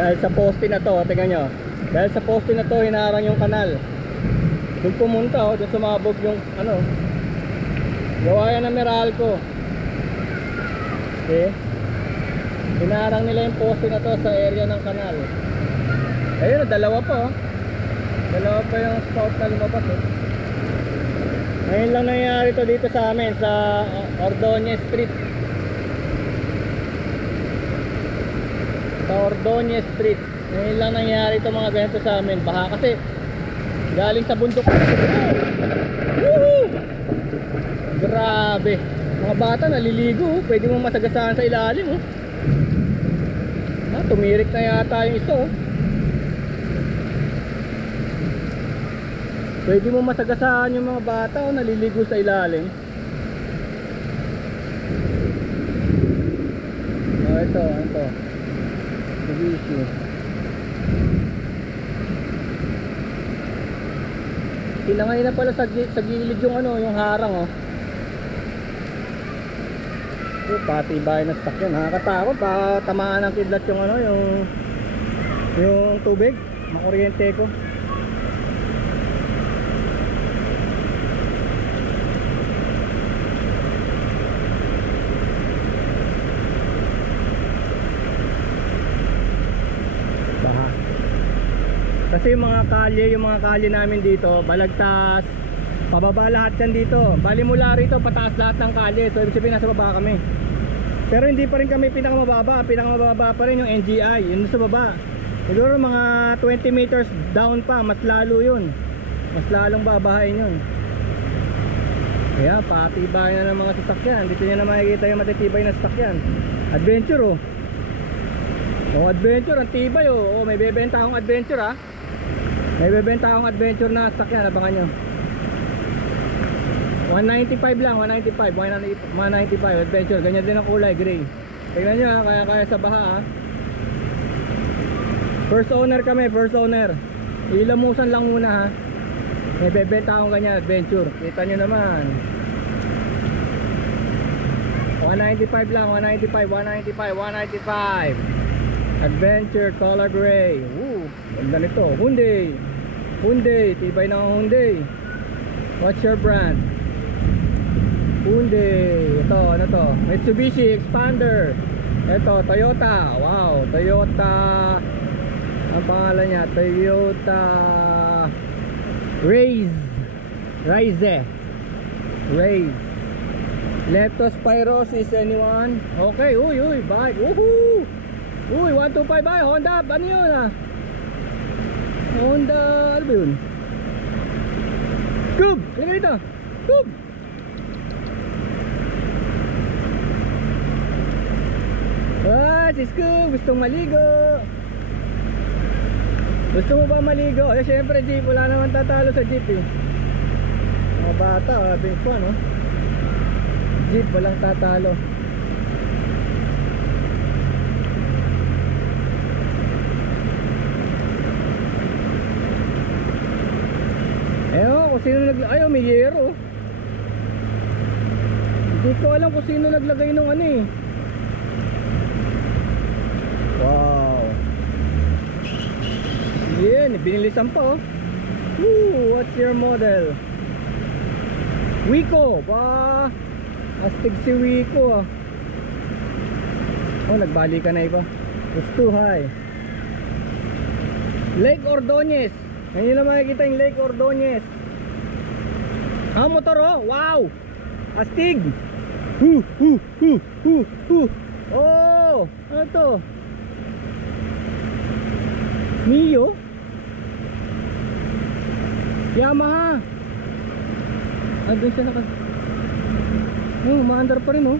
Dahil sa poste na to, tingnan nyo. Dahil sa poste na to, hinarang yung kanal. Doon pumunta, doon sumabog yung ano, gawa yan ng Meralco. Okay? Hinarang nila yung poste na to sa area ng kanal. Ayun, dalawa pa oh. Dalawa pa yung spout na lumabas eh. Ngayon lang nangyayari to dito sa amin, sa Ordonez Street. Sa Ordonez Street. Ngayon lang nangyayari ito mga ganito sa amin. Baha kasi galing sa bundok. Woohoo! Grabe. Mga bata naliligo oh. Pwede mo masagasaan sa ilalim oh. Tumirik na yata yung ito oh. Pwede mo masagasaan yung mga bata oh, naliligo sa ilalim. Oh, ito. Issue. Kinangay na pala sa gilid yung ano, yung harang oh. Pati bahay na stock yan. Nakakatakot pa tamaan ng kidlat yung ano, yung tubig, makuryente ko. Kasi yung mga kalye namin dito, balagtas, pababa lahat yan dito. Bali mula rito, pataas lahat ng kalye. So ibig sabihin nasa baba kami. Pero hindi pa rin kami pinakamababa. Pinakamababa pa rin yung NGI, yun sa baba. Siguro mga 20 meters down pa, mas lalo yun. Mas lalong babahain yun. Kaya patibay na ng mga sasakyan. Dito nyo na makikita yung matitibay na sasakyan. Adventure oh. Oh, adventure, ang tibay oh. Oh, may bebenta akong adventure ah. May bebenta akong adventure na sasakyan, abangan nyo. 195 lang, 195 adventure, ganyan din ang kulay, gray. Tingnan nyo ha, kaya sa baha ha. First owner kami, first owner. Ilamusan lang muna ha. May bebenta akong ganyan, adventure. Kita nyo naman. 195 lang, 195 adventure color gray. Woo, ganda nito. Hyundai, tibay ng Hyundai. What's your brand? Hyundai. Ito, ano to? Mitsubishi Expander. Ito, Toyota. Wow, Toyota. Ang pangalan niya, Toyota Rise. Leptospirosis, anyone? Okay, uy, bike. Woohoo! Uy, 125 ay, Honda, ano yun ah? Honda, ano ba yun? Scoob! Halika dito! Scoob! Ah, si Scoob, gustong maligo! Gusto mo ba maligo? Eh, syempre jeep, wala naman tatalo sa jeep eh. Mga bata, big fun oh. Jeep, walang tatalo. Kung sino naglagay, ayaw may yero. Hindi ko alam kung sino naglagay ng ano eh. Wow. Yan, binilisan pa oh. Woo, what's your model? Wico, ba? Astig si Wico ah. Oh, nagbalikan na iba. It's too high. Lake Ordonez. Ngayon na makikita yung Lake Ordonez. Ah, motor oh, wow. Astig. Oh, ano to? Mio Yamaha. Doon siya naka. Oh, maandar pa rin oh.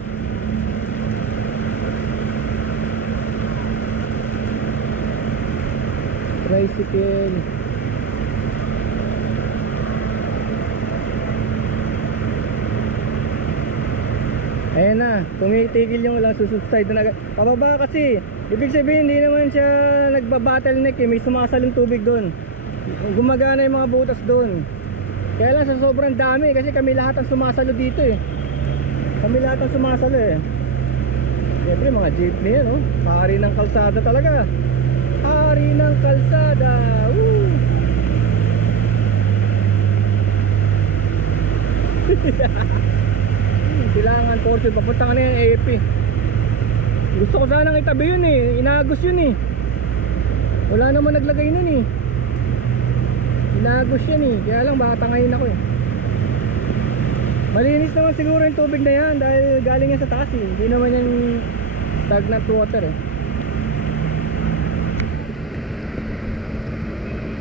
tricycle. Ayan na, tumitigil yung lang susubside na pababa kasi. Ibig sabihin hindi naman siya nagba-bottleneck eh, may sumasalong tubig doon. Gumagana yung mga butas doon. Kaya lang sa sobrang dami kasi kami lahat ang sumasalo dito eh. Kami lahat ang sumasalo eh. Siyempre mga jeepney yan oh. Hari ng kalsada talaga. Hari ng kalsada. Woo! Kailangan fortune, papunta ka na yung AFP. Gusto ko sanang itabi yun eh, inagos yun eh. Wala naman naglagay nun eh. Inagos yan eh, kaya lang baka tangayin ako eh. Malinis naman siguro yung tubig na yan dahil galing yan sa taas eh. Hindi naman yan stagnant water eh.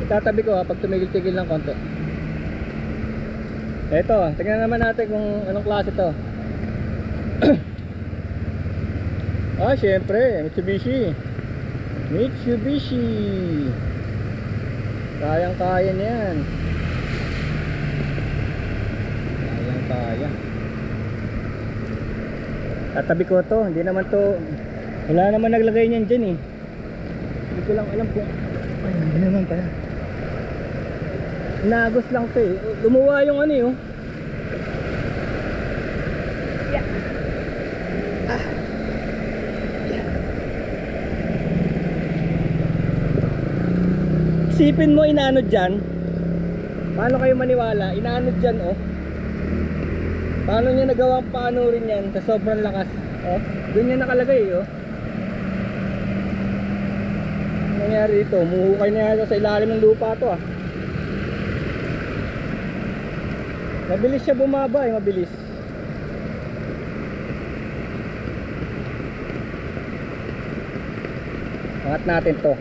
Itatabi ko ha pag tumigil-tigil ng konti. Eto, tingnan naman natin kung anong klase to. Ah, syempre, Mitsubishi. Mitsubishi. Kayang-kaya niyan. Kayang-kaya. Tatabi ko to, hindi naman to. Wala naman naglagay niyan dyan eh. Hindi ko lang alam kung ay, hindi naman kaya. Nagos lang to eh. Lumuwa yung ano eh oh. Yeah. Ah. Yeah. Isipin mo inaanod dyan. Paano kayo maniwala? Inaanod dyan oh. Paano niya nagawang paano rin yan sa sobrang lakas oh. Doon niya nakalagay oh. Ano nangyari dito? Muhukay na yan sa ilalim ng lupa to ah. Mabilis siya bumaba eh, mabilis. Angat natin to.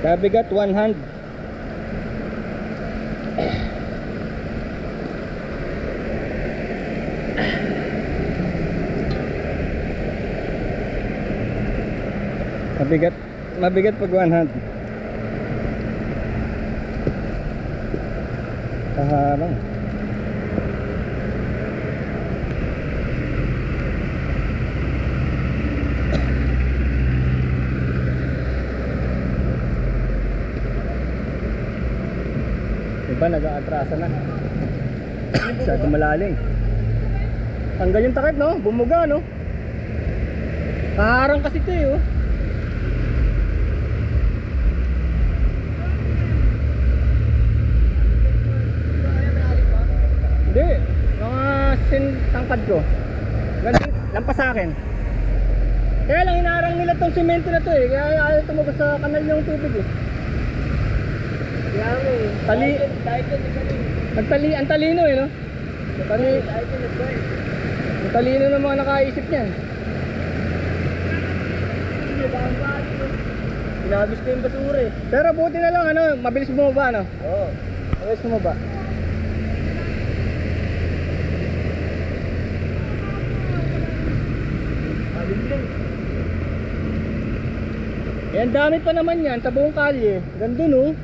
Kabigat 1 hand. Mabigat pag 1 hand. Kaharang. Diba nag-aatrasa na. Masyado malalim. Tanggal yung takip no? Bumuga no? Kaharang kasi ito eh oh. Hindi, mga tangkad ko. Ganun, lampas sa akin. Kaya lang inaarang nila tong simento na to eh. Kaya ayaw tumagos sa kanal yung tubig eh. Kaya mo eh. Ang talino eh no? Ang talino ng mga nakaisip niyan. Pinagis ko yung basura eh. Pero buti na lang ano, mabilis bumaba no? Oo. Mabilis bumaba. Yan, dami pa naman yan sa buong kalye. Gandun oh.